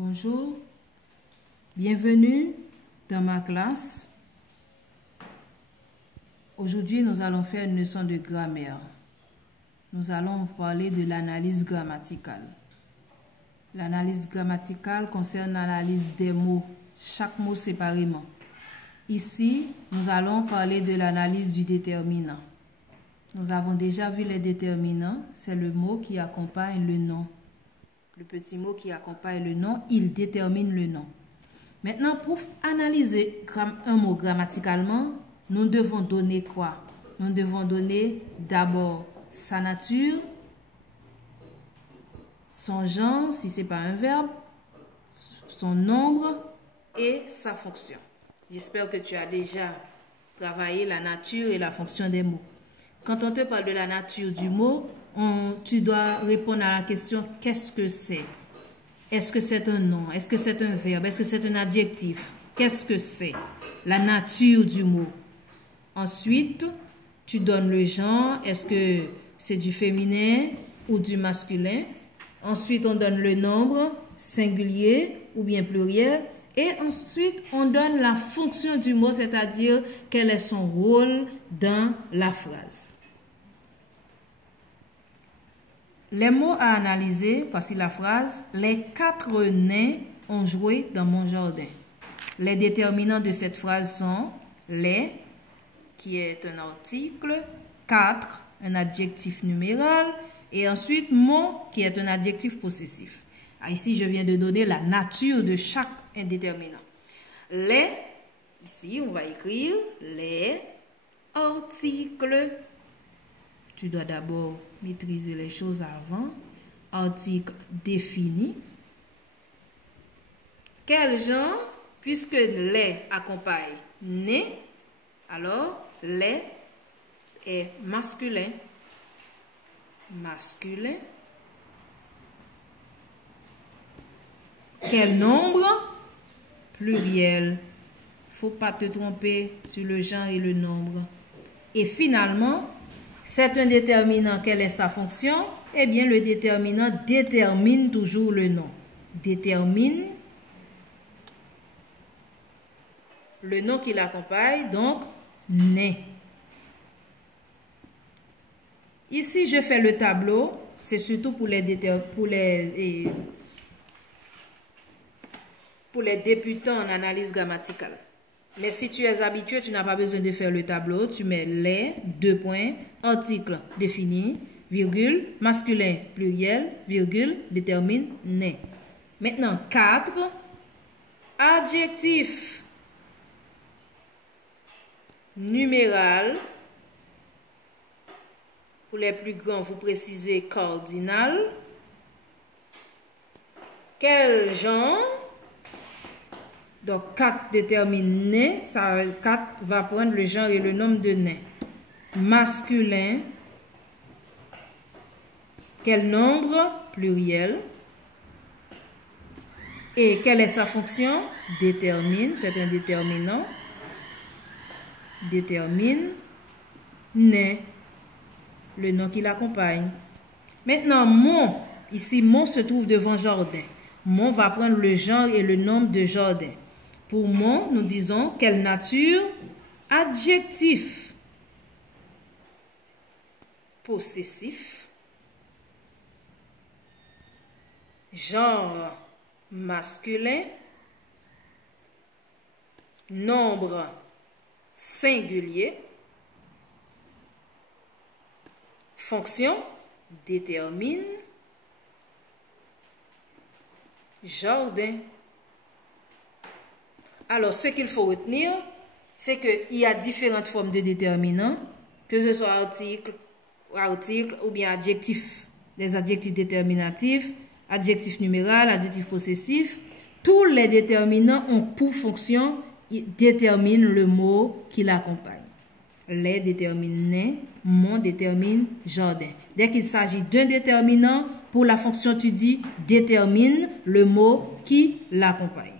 Bonjour, bienvenue dans ma classe. Aujourd'hui, nous allons faire une leçon de grammaire. Nous allons parler de l'analyse grammaticale. L'analyse grammaticale concerne l'analyse des mots, chaque mot séparément. Ici, nous allons parler de l'analyse du déterminant. Nous avons déjà vu les déterminants, c'est le mot qui accompagne le nom. Le petit mot qui accompagne le nom, il détermine le nom. Maintenant, pour analyser un mot grammaticalement, nous devons donner quoi? Nous devons donner d'abord sa nature, son genre, si ce n'est pas un verbe, son nombre et sa fonction. J'espère que tu as déjà travaillé la nature et la fonction des mots. Quand on te parle de la nature du mot, tu dois répondre à la question « qu'est-ce que c'est ?» Est-ce que c'est un nom? Est-ce que c'est un verbe? Est-ce que c'est un adjectif? Qu'est-ce que c'est? La nature du mot. Ensuite, tu donnes le genre. Est-ce que c'est du féminin ou du masculin? Ensuite, on donne le nombre, singulier ou bien pluriel. Et ensuite, on donne la fonction du mot, c'est-à-dire quel est son rôle dans la phrase. Les mots à analyser, voici la phrase. Les 4 nains ont joué dans mon jardin. Les déterminants de cette phrase sont les, qui est un article, 4, un adjectif numéral, et ensuite mon, qui est un adjectif possessif. Ici, je viens de donner la nature de chaque indéterminant. Les, ici, on va écrire les articles. Tu dois d'abord maîtriser les choses avant. Article défini. Quel genre? Puisque les accompagne né, alors les est masculin. Masculin. Quel nombre? Pluriel. Faut pas te tromper sur le genre et le nombre. Et finalement, c'est un déterminant. Quelle est sa fonction? Eh bien, le déterminant détermine toujours le nom. Détermine le nom qui l'accompagne, donc né. Ici, je fais le tableau. C'est surtout pour les débutants en analyse grammaticale. Mais si tu es habitué, tu n'as pas besoin de faire le tableau. Tu mets les, 2 points, article défini, virgule, masculin, pluriel, virgule, détermine, né. Maintenant, 4, adjectif numéral. Pour les plus grands, vous précisez cardinal. Quel genre? Donc, 4 détermine né. 4 va prendre le genre et le nombre de né. Masculin. Quel nombre? Pluriel. Et quelle est sa fonction? Détermine. C'est un déterminant. Détermine. Né. Le nom qui l'accompagne. Maintenant, mon. Ici, mon se trouve devant jardin. Mon va prendre le genre et le nombre de jardin. Pour mon, nous disons quelle nature? Adjectif. Possessif. Genre masculin. Nombre singulier. Fonction détermine. Jardin. Alors, ce qu'il faut retenir, c'est qu'il y a différentes formes de déterminants, que ce soit article ou bien adjectif, des adjectifs déterminatifs, adjectif numéral, adjectif possessif. Tous les déterminants ont pour fonction, ils déterminent le mot qui l'accompagne. Les détermine né, mon détermine jardin. Dès qu'il s'agit d'un déterminant, pour la fonction tu dis détermine le mot qui l'accompagne.